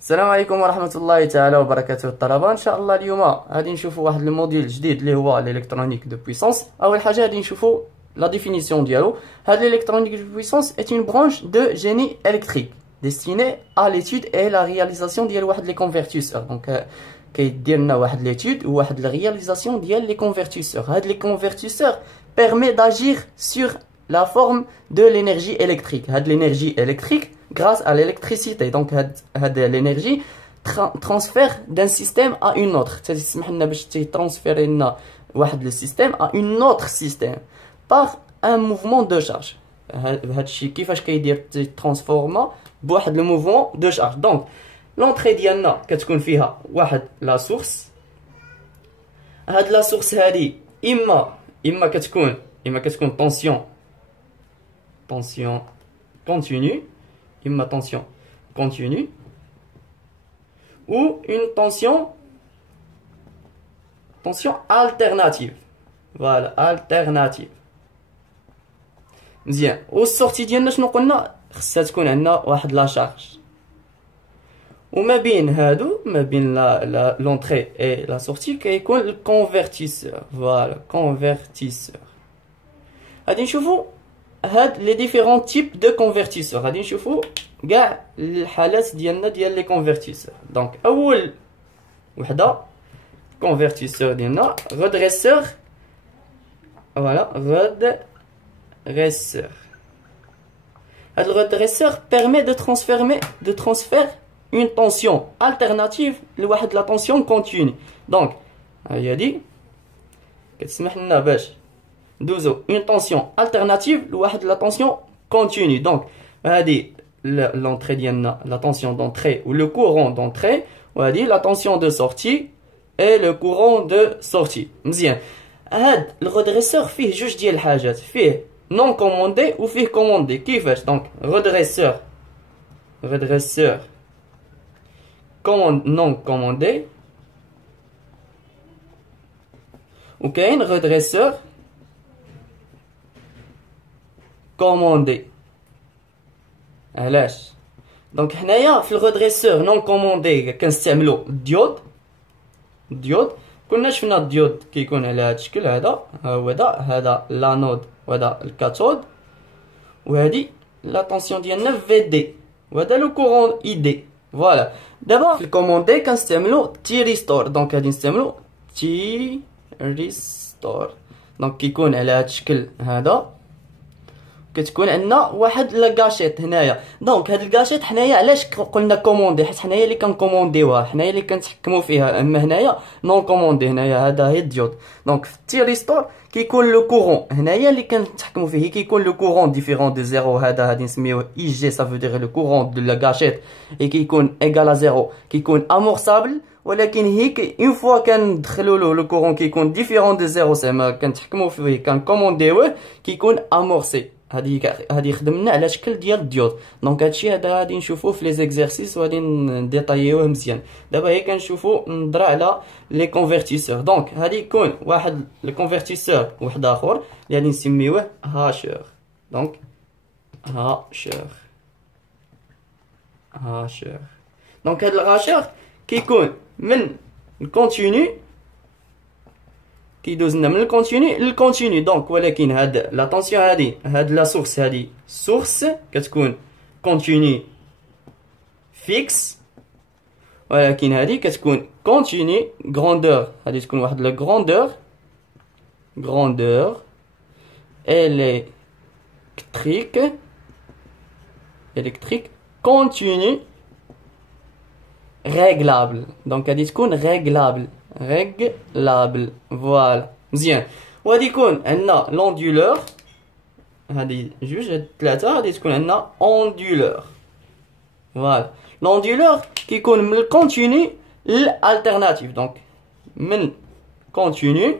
السلام عليكم ورحمة الله تعالى وبركاته الطلبة. ان شاء الله اليوم غادي نشوفوا واحد الموديل جديد اللي هو الالكترونيك دو بويسونس. اول حاجة غادي نشوفوا لا ديفينيسيون ديالو. هاد الالكترونيك دو بويسونس est une branche de génie électrique destinée à l'étude et la réalisation ديال واحد لي كونفرتيسور. دونك كيدير لنا واحد ليتود وواحد لا رياليزاسيون ديال لي كونفرتيسور. هاد لي كونفرتيسور permet d'agir sur la forme de l'énergie électrique. Had l'énergie électrique grâce à l'électricité. Donc had l'énergie transfert d'un système à une autre. تسمح لنا باش transférer لنا واحد le système à une autre système par un mouvement de charge. هادشي كيفاش كيدير ترانسفورما بواحد le mouvement de charge. Donc l'entrée ديالنا كتكون فيها واحد لا سورس. هاد لا سورس هادي اما كتكون tension continue, tension continue, ou une tension alternative. Voilà, alternative. مزيان. والسورتي ديالنا شنو قلنا؟ خصها تكون عندنا واحد لا شارج. وما بين هادو ما بين l'entrée et la sortie كيكون الكونفرتيسور. فوالا كونفرتيسور. غادي نشوفوا هاد لي ديفيرون تيب دو كونفرتيسور. غادي نشوفوا كاع الحالات ديالنا ديال لي كونفرتيسور. دونك اول وحده كونفرتيسور ديالنا redresseur. فوالا redresseur. هاد redresseur permet de transférer une tension alternative لواحد لا tension continue. دونك هي هادي كتسمح لنا باش ندوزو une tension alternative لواحد la tension continue. Donc هادي l'entrée ديالنا la tension d'entrée ou le courant d'entrée, وهادي la tension de sortie et le courant de sortie. مزيان. هاد الريدريسور فيه جوج ديال الحاجات، فيه non commandé وفيه commandé. كيفاش؟ donc redresseur non commandé وكاين redresseur commandé. علاش؟ دونك حنايا في الريدريسور نون كوموندي كنستعملو الديود. كنا شفنا الديود كيكون على هذا الشكل. هذا هو هذا لانود وهذا الكاثود، وهذه لا طونسيون ديالنا في دي، وهذا لو كورون اي دي. فوالا. دابا في الكوموندي كنستعملو تيريستور. دونك غادي نستعملو تيريستور. دونك كيكون على هذا الشكل. هذا كتكون عندنا واحد لاكاشيت هنايا. دونك هاد الكاشيت حنايا علاش قلنا كوموندي؟ حيت حنايا اللي كنكومونديوها، حنايا اللي كنتحكموا فيها. اما هنايا نون كوموندي. هنايا هذا هي الديود. دونك في التيريستور كيكون لو كورون هنايا اللي كنتحكموا فيه. كيكون لو كورون ديفيرون دو زيرو. هذا غادي نسميوه اي جي، سا فو دير لو كورون دو لاكاشيت. اي كيكون ايغال ا زيرو كيكون امورسابل. ولكن هيك اون فوا كندخلوا له لو كورون كيكون ديفيرون دو زيرو، زعما كنتحكموا فيه كنكومونديوه كيكون امورسي. هادي خدمنا على شكل ديال الديود. دونك هادشي هذا غادي نشوفوه في لي زيكزارسيس وغادي نديطايوه مزيان. دابا هي كنشوفوا نهضر على لي كونفرتيسور. دونك هادي يكون واحد الكونفرتيسور واحد اخر اللي غادي نسميوه هاشور. دونك هاشور. دونك هاد الهاشور كيكون من الكونتينيو، كيدوز لنا من الكونتينيو للكونتينيو. دونك ولكن هاد لا طونسيون هاد لا سورس هادي سورس كتكون كونتينيو فيكس، ولكن هادي كتكون كونتينيو غروندور. هادي تكون واحد لا غروندور électrique continue réglable. دونك غادي تكون réglable. فوالا. مزيان. وغادي يكون عندنا لوندولور. هادي جوج، هاد ثلاثة. غادي تكون عندنا اوندولور. فوالا. لوندولور كيكون من الكونتينيو للالتيرناتيف. دونك من كونتينيو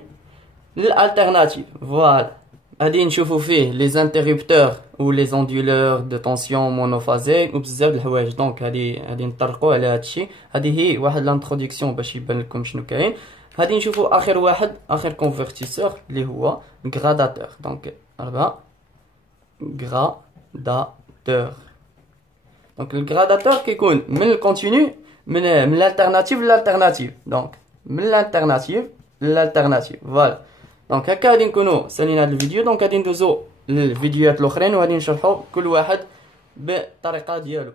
للالتيرناتيف. فوالا. غادي نشوفو فيه لي زانتيربتور و لي زوندولور دو طونسيون مونوفازيك وبزاف د الحوايج. دونك غادي نطرقوا على هادشي. هادي هي واحد لانتروداكسيون باش يبان لكم شنو كاين. غادي نشوفوا اخر كونفرتيسور اللي هو غراداتور. دونك 4 غراداتور. دونك الغراداتور كيكون من الكونتينيو من l'alternative للالترناتيف. دونك من l'alternative للالترناتيف. فوالا دونك هكا غادي نكونوا سالينا هذا الفيديو. دونك غادي ندوزو للفيديوهات الاخرين وغادي نشرحوا كل واحد بالطريقه ديالو.